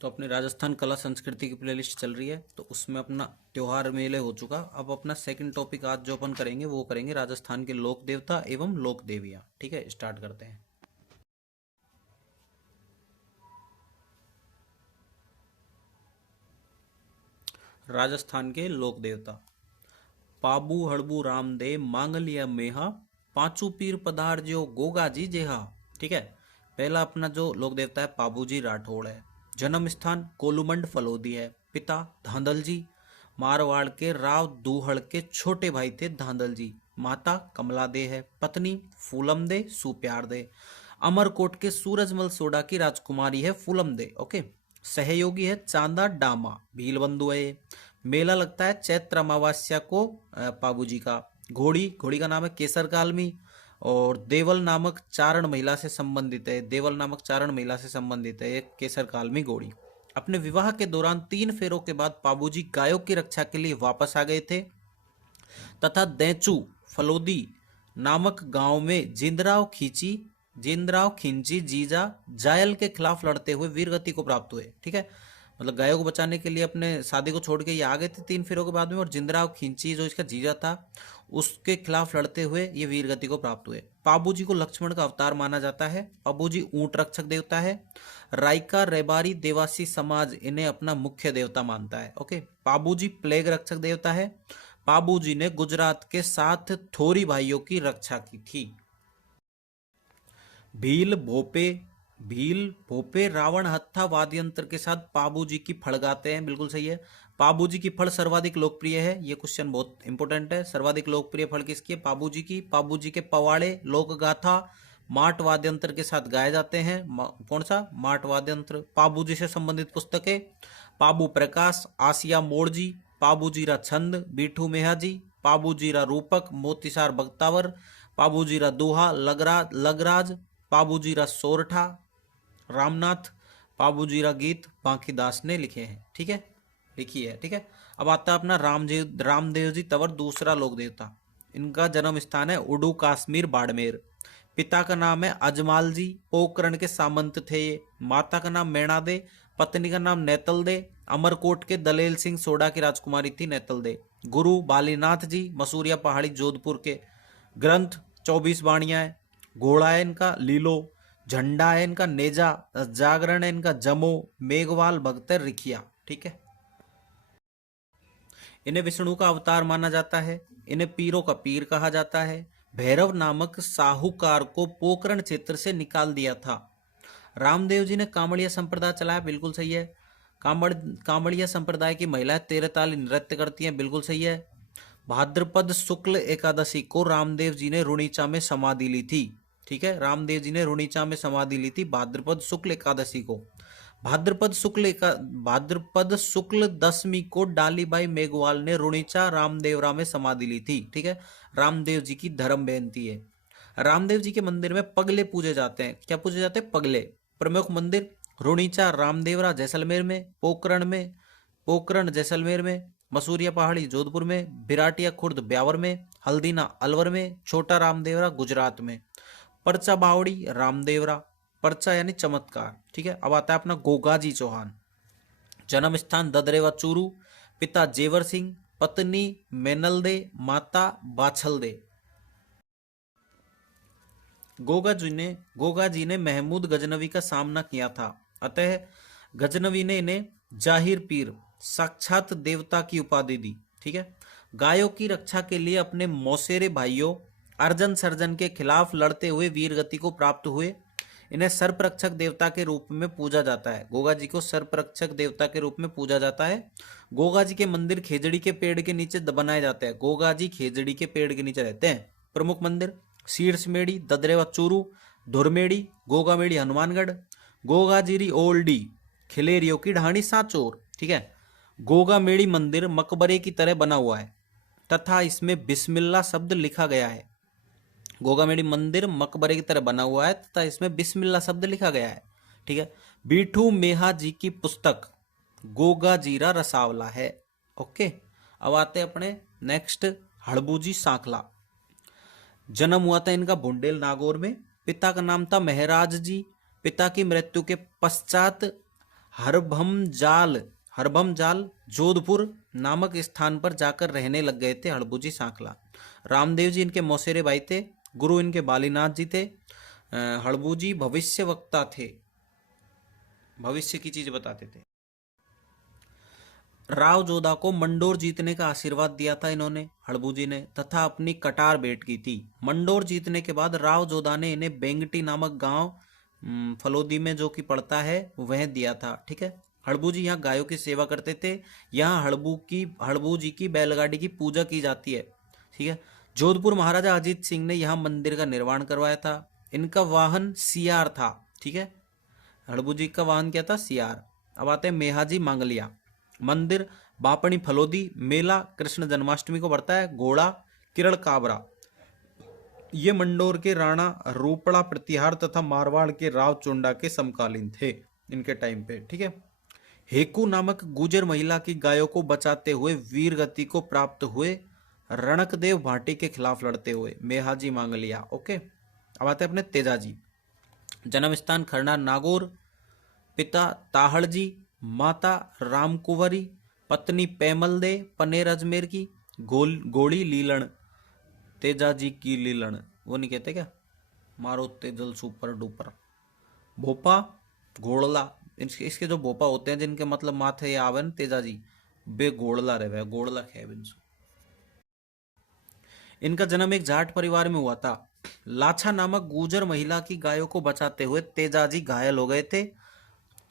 तो अपनी राजस्थान कला संस्कृति की प्लेलिस्ट चल रही है, तो उसमें अपना त्योहार मेले हो चुका। अब अपना सेकंड टॉपिक आज जो अपन करेंगे वो करेंगे राजस्थान के लोक देवता एवं लोक देवियाँ। ठीक है, स्टार्ट करते हैं। राजस्थान के लोक देवता। पाबू हड़बू रामदेव मांगलिया मेहा, पांचू पीर पधार जो गोगा जी जेहा। ठीक है, पहला अपना जो लोक देवता है पाबू जी राठौड़ है। जन्म स्थान कोलूमंड फलोदी है। पिता धांधल जी, मारवाड़ के राव दूहड़ के छोटे भाई थे धांधल जी। माता कमला दे है। पत्नी फूलम दे सुप्यार दे। अमरकोट के सूरजमल सोडा की राजकुमारी है फूलम दे। ओके, सहयोगी है चांदा डामा। भील बंधु है। मेला लगता है चैत्र अमावस्या को पाबू जी का। घोड़ी घोड़ी का नाम है केसर कालमी। और देवल नामक चारण महिला से संबंधित है। देवल नामक चारण महिला से संबंधित है एक केसर कालमी घोड़ी। अपने विवाह के दौरान 3 फेरों के बाद पाबूजी गायों की रक्षा के लिए वापस आ गए थे तथा दैचू फलोदी नामक गांव में जिंदराव खिंची जीजा जायल के खिलाफ लड़ते हुए वीरगति को प्राप्त हुए। ठीक है, मतलब गायों को बचाने के लिए अपने शादी को छोड़ के ये आ गए थे 3 फेरों के बाद में, और जिंदराव खिंची जो इसका जीजा था उसके खिलाफ लड़ते हुए ये वीरगति को प्राप्त हुए। पाबू जी को लक्ष्मण का अवतार माना जाता है। पाबू जी ऊंट रक्षक देवता है। रायका रेबारी देवासी समाज इन्हें अपना मुख्य देवता मानता है। ओके, पाबू जी प्लेग रक्षक देवता है। पाबू जी ने गुजरात के 7 थोरी भाइयों की रक्षा की थी। भील भोपे रावण हत्था वाद्य यंत्र के साथ पाबू जी की फड़ गाते हैं। बिल्कुल सही है, पाबू जी की फड़ सर्वाधिक लोकप्रिय है। ये क्वेश्चन बहुत इंपॉर्टेंट है। सर्वाधिक लोकप्रिय फड़ किसकी है? पाबू जी की। पाबू जी के पवाड़े लोक गाथा माट वाद्य यंत्र के साथ गाए जाते हैं। कौन सा? माट वाद्य यंत्र। पाबू जी से संबंधित पुस्तकें पाबू प्रकाश, आसिया मोड़जी, पाबू जीरा छंद, बीठू मेहाजी, पाबू जीरा रूपक, मोतीसार बख्तावर, पाबू जीरा दोहा लगराज, पाबू जीरा सोरठा रामनाथ, पाबू जीरा गीत बांकीदास ने लिखे हैं। ठीक है, लिखी है। ठीक है, अब आता है अपना रामदेव जी तंवर, दूसरा लोक देवता। इनका जन्म स्थान है उडू काश्मीर बाड़मेर। पिता का नाम है अजमाल जी, पोकरण के सामंत थे ये। माता का नाम मैणा दे, पत्नी का नाम नैतल दे। अमरकोट के दलेल सिंह सोडा की राजकुमारी थी नैतल दे। गुरु बालीनाथ जी, मसूरिया पहाड़ी जोधपुर के। ग्रंथ 24 बाणियां है। घोड़ा है इनका लीलो। झंडा है इनका नेजा। जागरण है इनका जमो। मेघवाल भक्त रिखिया। ठीक है, इन्हें विष्णु का अवतार माना जाता है। इन्हें पीरों का पीर कहा जाता है। भैरव नामक साहूकार को पोकरण क्षेत्र से निकाल दिया था। रामदेव जी ने कांवड़िया संप्रदाय चलाया। बिल्कुल सही है। कांवड़िया संप्रदाय की महिलाएं 13 ताली नृत्य करती हैं। बिल्कुल सही है। भाद्रपद शुक्ल एकादशी को रामदेव जी ने रुणीचा में समाधि ली थी। ठीक है, रामदेव जी ने रुणीचा में समाधि ली थी भाद्रपद शुक्ल एकादशी को। भाद्रपद शुक्ल दशमी को डालीबाई मेघवाल ने रुणीचा रामदेवरा में समाधि ली थी। ठीक है, रामदेव जी की धर्म बेनती है। रामदेव जी के मंदिर में पगले पूजे जाते हैं। क्या पूजे जाते हैं? पगले। प्रमुख मंदिर रुणीचा रामदेवरा जैसलमेर में, पोकरण जैसलमेर में, मसूरिया पहाड़ी जोधपुर में, बिराटिया खुर्द ब्यावर में, हल्दीना अलवर में, छोटा रामदेवरा गुजरात में। परचा बावड़ी रामदेवरा। परचा यानी चमत्कार। ठीक है, अब आता है अपना गोगाजी चौहान। जन्म स्थान ददरेवा चूरू। पिता जेवर सिंह, पत्नी मेनल दे, माता बाछल दे। गोगा जी ने महमूद गजनवी का सामना किया था, अतः गजनवी ने इन्हें जाहिर पीर साक्षात देवता की उपाधि दी। ठीक है, गायों की रक्षा के लिए अपने मौसेरे भाइयों अर्जन सर्जन के खिलाफ लड़ते हुए वीरगति को प्राप्त हुए। इन्हें सर्परक्षक देवता के रूप में पूजा जाता है। गोगा जी को सर्परक्षक देवता के रूप में पूजा जाता है। गोगा जी के मंदिर खेजड़ी के पेड़ के नीचे बनाए जाते हैं। गोगा जी खेजड़ी के पेड़ के नीचे रहते हैं। प्रमुख मंदिर शीर्षमेड़ी ददरेवा चूरू, धुरमेड़ी, गोगामेड़ी हनुमानगढ़, गोगाजीरी ओल्डी, खिलेरियो की ढाणी सांचोर। ठीक है, गोगामेड़ी मंदिर मकबरे की तरह बना हुआ है तथा इसमें बिस्मिल्लाह शब्द लिखा गया है। गोगामेड़ी मंदिर मकबरे की तरह बना हुआ है तथा इसमें बिस्मिल्लाह शब्द लिखा गया है। ठीक है, बीठू मेहा जी की पुस्तक गोगा जीरा रसावला है। ओके, अब आते अपने नेक्स्ट हड़बूजी सांखला। जन्म हुआ था इनका बुंडेल नागौर में। पिता का नाम था महराज जी। पिता की मृत्यु के पश्चात हरभम जाल जोधपुर नामक स्थान पर जाकर रहने लग गए थे हड़बू जी सांकला। रामदेव जी इनके मौसेरे भाई थे, गुरु इनके बालीनाथ जी थे। हड़बू जी भविष्य वक्ता थे, भविष्य की चीज बताते थे। राव जोधा को मंडोर जीतने का आशीर्वाद दिया था इन्होंने, हड़बू जी ने, तथा अपनी कटार भेंट की थी। मंडोर जीतने के बाद राव जोधा ने इन्हें बेंगटी नामक गांव फलोदी में जो कि पड़ता है वह दिया था। ठीक है, हड़बू जी यहाँ गायों की सेवा करते थे। यहाँ हड़बू जी की बैलगाड़ी की पूजा की जाती है। ठीक है, जोधपुर महाराजा अजीत सिंह ने यहाँ मंदिर का निर्माण करवाया था। इनका वाहन सियार था। ठीक है, हड़बू जी का वाहन क्या था? सियार। अब आते हैं मेहाजी मांगलिया मंदिर, बापणी फलोदी, मेला कृष्ण जन्माष्टमी को पड़ता है, घोड़ा किरण काबरा। ये मंडोर के राणा रूपड़ा प्रतिहार तथा मारवाड़ के राव चोंडा के समकालीन थे इनके टाइम पे। ठीक है, हेकू नामक गुजर महिला की गायों को बचाते हुए वीर गति को प्राप्त हुए, रणकदेव भाटी के खिलाफ लड़ते हुए, मेहाजी मांगलिया। ओके, अब आते हैं अपने तेजाजी। जन्म स्थान खरना नागौर, पिता ताहड़ जी, माता रामकुंवरी, पत्नी पैमल दे, पनेर अजमेर की, गोड़ी लीलन, तेजाजी की लीलन, वो नहीं कहते क्या, मारो तेजल सुपर डुपर। भोपा घोड़ला, इसके जो भोपा होते हैं जिनके मतलब माथे या आवन तेजाजी, बे घोड़ला रहे, घोड़ला खेब। इनका जन्म एक जाट परिवार में हुआ था। लाछा नामक गुजर महिला की गायों को बचाते हुए तेजाजी घायल हो गए थे।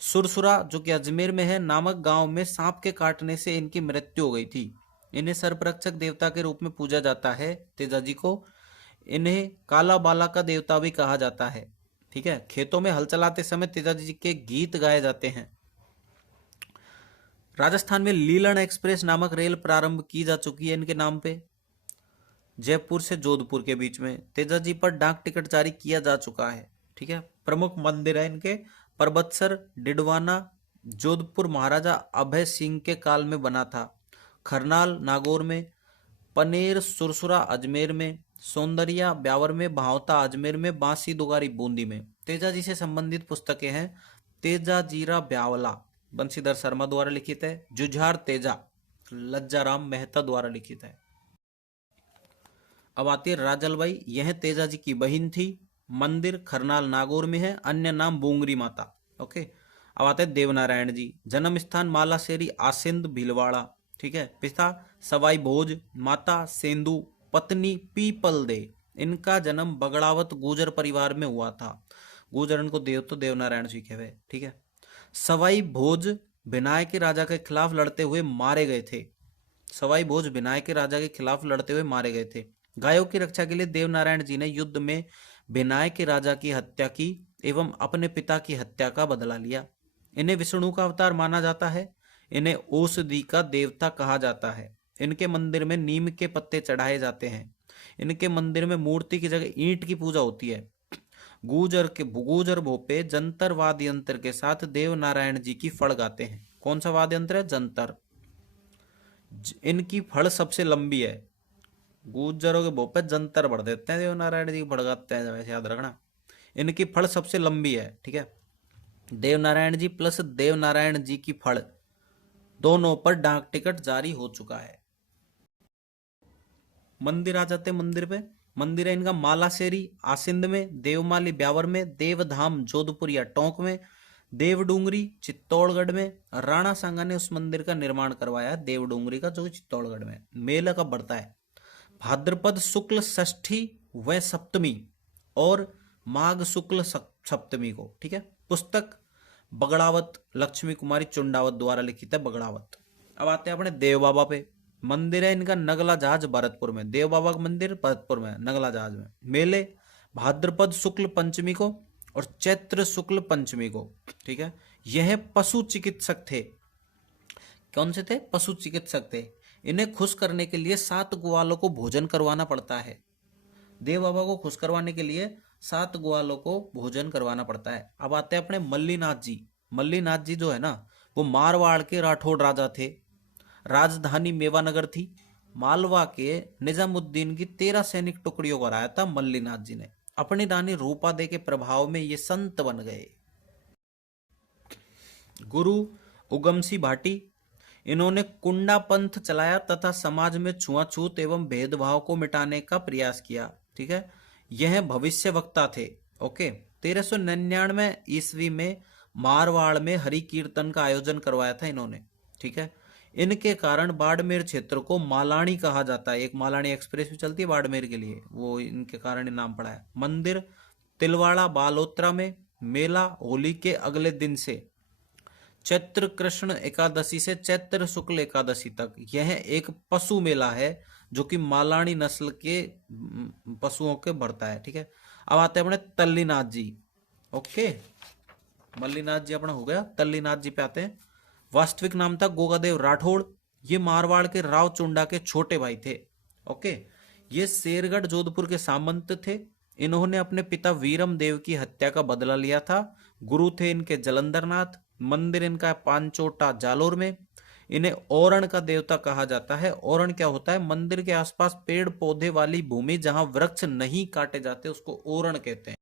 सुरसुरा जो कि अजमेर में है नामक गांव में सांप के काटने से इनकी मृत्यु हो गई थी। इन्हें सर्परक्षक देवता के रूप में पूजा जाता है तेजाजी को। इन्हें काला बाला का देवता भी कहा जाता है। ठीक है, खेतों में हल चलाते समय तेजाजी के गीत गाए जाते हैं। राजस्थान में लीलन एक्सप्रेस नामक रेल प्रारंभ की जा चुकी है इनके नाम पे, जयपुर से जोधपुर के बीच में। तेजाजी पर डाक टिकट जारी किया जा चुका है। ठीक है, प्रमुख मंदिर है इनके, परबतसर डिडवाना जोधपुर महाराजा अभय सिंह के काल में बना था, खरनाल नागौर में, पनेर सुरसुरा अजमेर में, सौंदर्या ब्यावर में, भावता अजमेर में, बांसी दुगारी बूंदी में। तेजाजी से संबंधित पुस्तकें हैं तेजाजीरा ब्यावला बंशीधर शर्मा द्वारा लिखित है, जुझार तेजा लज्जाराम मेहता द्वारा लिखित है। अब आती है राजलबाई, यह तेजाजी की बहन थी। मंदिर खरनाल नागौर में है, अन्य नाम बोंगरी माता। ओके, अब आते हैं देवनारायण जी। जन्म स्थान मालाशेरी आसिंद भीलवाड़ा। ठीक है, पिता सवाई भोज, माता सेंदू, पत्नी पीपल दे। इनका जन्म बगड़ावत गुजर परिवार में हुआ था। गुजर इनको देव तो देवनारायण जी के हुए। ठीक है, सवाई भोज भिनाय के राजा के खिलाफ लड़ते हुए मारे गए थे। सवाई भोज भिनाय के राजा के खिलाफ लड़ते हुए मारे गए थे। गायों की रक्षा के लिए देवनारायण जी ने युद्ध में भिनाय के राजा की हत्या की एवं अपने पिता की हत्या का बदला लिया। इन्हें विष्णु का अवतार माना जाता है। इन्हें औषधि का देवता कहा जाता है। इनके मंदिर में नीम के पत्ते चढ़ाए जाते हैं। इनके मंदिर में मूर्ति की जगह ईंट की पूजा होती है। गुजर भोपे जंतर वाद्य यंत्र के साथ देवनारायण जी की फड़ गाते हैं। कौन सा वाद्य यंत्र है? जंतर। इनकी फड़ सबसे लंबी है। गुजरों के भोपे जंतर भर देते हैं, देवनारायण जी फड़ गाते हैं, वैसे याद रखना। इनकी फड़ सबसे लंबी है। ठीक है, देवनारायण जी प्लस देवनारायण जी की फड़ दोनों पर डाक टिकट जारी हो चुका है। मंदिर आ जाते हैं मंदिर पे। मंदिर है इनका मालाशेरी आसिंद में, देवमाली ब्यावर में, देवधाम जोधपुर या टोंक में, देवडूंगरी चित्तौड़गढ़ में। राणा सांगा ने उस मंदिर का निर्माण करवाया देवडूंगरी का, जो चित्तौड़गढ़ में। मेला कब बढ़ता है? भाद्रपद शुक्ल षष्ठी व सप्तमी और माघ शुक्ल सप्तमी को। ठीक है, पुस्तक बगड़ावत लक्ष्मी कुमारी चुंडावत द्वारा लिखित है, बगड़ावत। अब आते हैं अपने देव बाबा पे। मंदिर है इनका नगला जहाज भरतपुर में। देव बाबा का मंदिर भरतपुर में, नगला जहाज में। मेले भाद्रपद शुक्ल पंचमी को और चैत्र शुक्ल पंचमी को। ठीक है, यह पशु चिकित्सक थे। कौन से थे? पशु चिकित्सक थे। इन्हें खुश करने के लिए 7 ग्वालों को भोजन करवाना पड़ता है। देव बाबा को खुश करवाने के लिए 7 ग्वालों को भोजन करवाना पड़ता है। अब आते हैं अपने मल्लीनाथ जी। मल्लीनाथ जी जो है ना, वो मारवाड़ के राठौड़ राजा थे। राजधानी मेवानगर थी। मालवा के निजामुद्दीन की 13 सैनिक टुकड़ियों को हराया था मल्लीनाथ जी ने। अपनी रानी रूपा दे के प्रभाव में ये संत बन गए। गुरु उगमसी भाटी, इन्होंने कुंडा पंथ चलाया तथा समाज में छुआछूत एवं भेदभाव को मिटाने का प्रयास किया। ठीक है, यह भविष्य वक्ता थे। ओके, 1399 ईस्वी में मारवाड़ में हरि कीर्तन का आयोजन करवाया था इन्होंने। ठीक है, इनके कारण बाड़मेर क्षेत्र को मालानी कहा जाता है। एक मालानी एक्सप्रेस भी चलती है बाड़मेर के लिए, वो इनके कारण ही नाम पड़ा है। मंदिर तिलवाड़ा बालोत्रा में मेला होली के अगले दिन से चैत्र कृष्ण एकादशी से चैत्र शुक्ल एकादशी तक यह एक पशु मेला है जो कि मालानी नस्ल के पशुओं के भरता है। ठीक है, अब आते हैं अपने तल्लीनाथ जी। ओके, मल्लीनाथ जी अपना हो गया, तल्लीनाथ जी पे आते हैं। वास्तविक नाम था गोगादेव राठौड़। ये मारवाड़ के राव चुंडा के छोटे भाई थे। ओके, ये शेरगढ़ जोधपुर के सामंत थे। इन्होंने अपने पिता वीरम देव की हत्या का बदला लिया था। गुरु थे इनके जलंधरनाथ। मंदिर इनका है पांचोटा जालोर में। इन्हें ओरण का देवता कहा जाता है। ओरण क्या होता है? मंदिर के आसपास पेड़ पौधे वाली भूमि जहां वृक्ष नहीं काटे जाते उसको ओरण कहते हैं।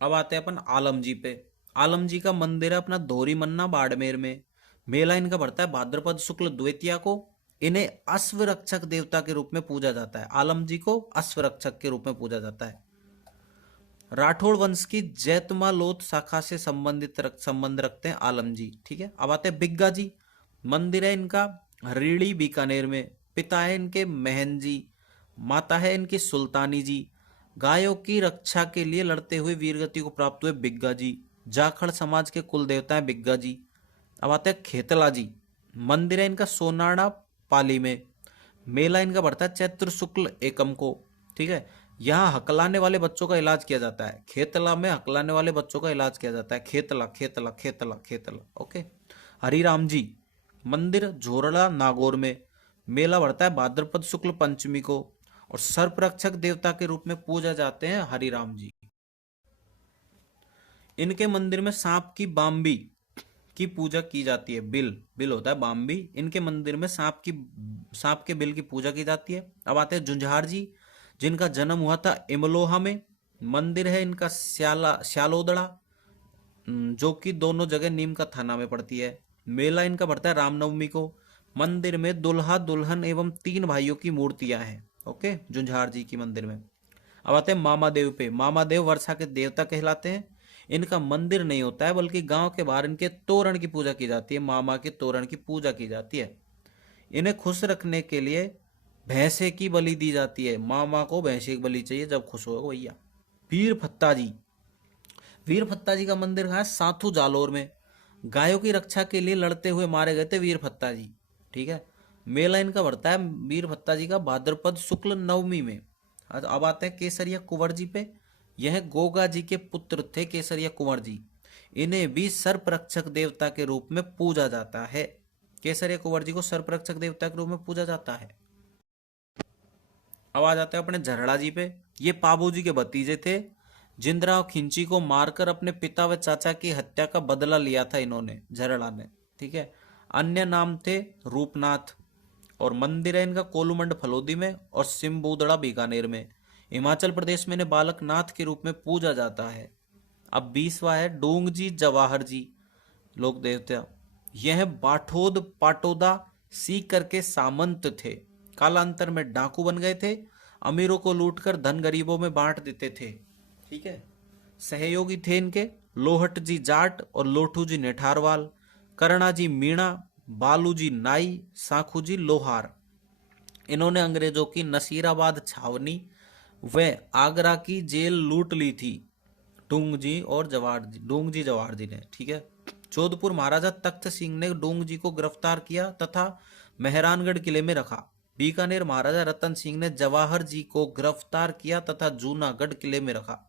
अब आते हैं अपन आलम जी पे। आलम जी का मंदिर है अपना धोरी मन्ना बाड़मेर में। मेला इनका भरता है भाद्रपद शुक्ल द्वितीया को। इन्हें अश्वरक्षक देवता के रूप में पूजा जाता है। आलम जी को अश्वरक्षक के रूप में पूजा जाता है। राठौड़ वंश की जैतमा लोथ शाखा से संबंध रखते हैं आलम जी। ठीक है, अब आते हैं बिग्गा जी। मंदिर है इनका रीड़ी बीकानेर में। पिता है इनके महन जी, माता है इनकी सुल्तानी जी। गायों की रक्षा के लिए लड़ते हुए वीरगति को प्राप्त हुए बिग्गा जी। जाखड़ समाज के कुल देवता है बिग्गा जी। अब आते हैं खेतला जी। मंदिर है इनका सोनाड़ा पाली में। मेला इनका बढ़ता है चैत्र शुक्ल एकम को। ठीक है, यहाँ हकलाने वाले बच्चों का इलाज किया जाता है। खेतला में हकलाने वाले बच्चों का इलाज किया जाता है। खेतला खेतला खेतला खेतला। ओके, हरिराम जी। मंदिर झोरड़ा नागौर में। मेला बढ़ता है भाद्रपद शुक्ल पंचमी को और सर्परक्षक देवता के रूप में पूजा जाते हैं हरिराम जी। इनके मंदिर में सांप की बाम्बी की पूजा की जाती है। बिल बिल होता है बाम्बी। इनके मंदिर में सांप के बिल की पूजा की जाती है। अब आते हैं जुंझार जी, जिनका जन्म हुआ था इमलोहा में। मंदिर है इनका श्यालोदड़ा, जो कि दोनों जगह नीम का थाना में पड़ती है। मेला इनका बढ़ता है रामनवमी को। मंदिर में दुल्हा दुल्हन एवं 3 भाइयों की मूर्तियां हैं। ओके, जुंझार जी की मंदिर में। अब आते हैं मामा देव पे। मामा देव वर्षा के देवता कहलाते हैं। इनका मंदिर नहीं होता है बल्कि गांव के बाहर इनके तोरण की पूजा की जाती है। मामा के तोरण की पूजा की जाती है। इन्हें खुश रखने के लिए भैंसे की बलि दी जाती है। मामा को भैंसे की बलि चाहिए जब खुश होगा भैया। वीर फत्ता जी। वीर फत्ता जी का मंदिर है साथू जालोर में। गायों की रक्षा के लिए लड़ते हुए मारे गए थे वीर फत्ता जी। ठीक है, मेला इनका बढ़ता है वीर फत्ता जी का भाद्रपद शुक्ल नवमी में। अब आते हैं केसरिया कुंवर जी पे। यह गोगा जी के पुत्र थे केसरिया कुंवर जी। इन्हें भी सर्परक्षक देवता के रूप में पूजा जाता है। केसरिया कुंवर जी को सर्परक्षक देवता के रूप में पूजा जाता है। अब आ जाते हैं अपने झरड़ा जी पे। ये पाबू जी के भतीजे थे। जिंदराव खिंची को मारकर अपने पिता व चाचा की हत्या का बदला लिया था इन्होंने, झरड़ा ने। ठीक है, अन्य नाम थे रूपनाथ। और मंदिर है इनका कोलूमंड फलोदी में और सिम्बूदड़ा बीकानेर में। हिमाचल प्रदेश में इन्हें बालक नाथ के रूप में पूजा जाता है। अब 20वां है डोंग जी जवाहर जी, लोक देवता। यह बाठोद पाटोदा सीकर के सामंत थे। कालांतर में डाकू बन गए थे। अमीरों को लूटकर धन गरीबों में बांट देते थे। ठीक है, सहयोगी थे इनके लोहट जी जाट और लोठू जी नेठारवाल, करणा जी मीणा, बालू जी नाई, साखू जी लोहार। इन्होंने अंग्रेजों की नसीराबाद छावनी व आगरा की जेल लूट ली थी। डूंग जी जवाहर जी ने। ठीक है, जोधपुर महाराजा तख्त सिंह ने डूंग जी को गिरफ्तार किया तथा मेहरानगढ़ किले में रखा। बीकानेर महाराजा रतन सिंह ने जवाहर जी को गिरफ्तार किया तथा जूनागढ़ किले में रखा।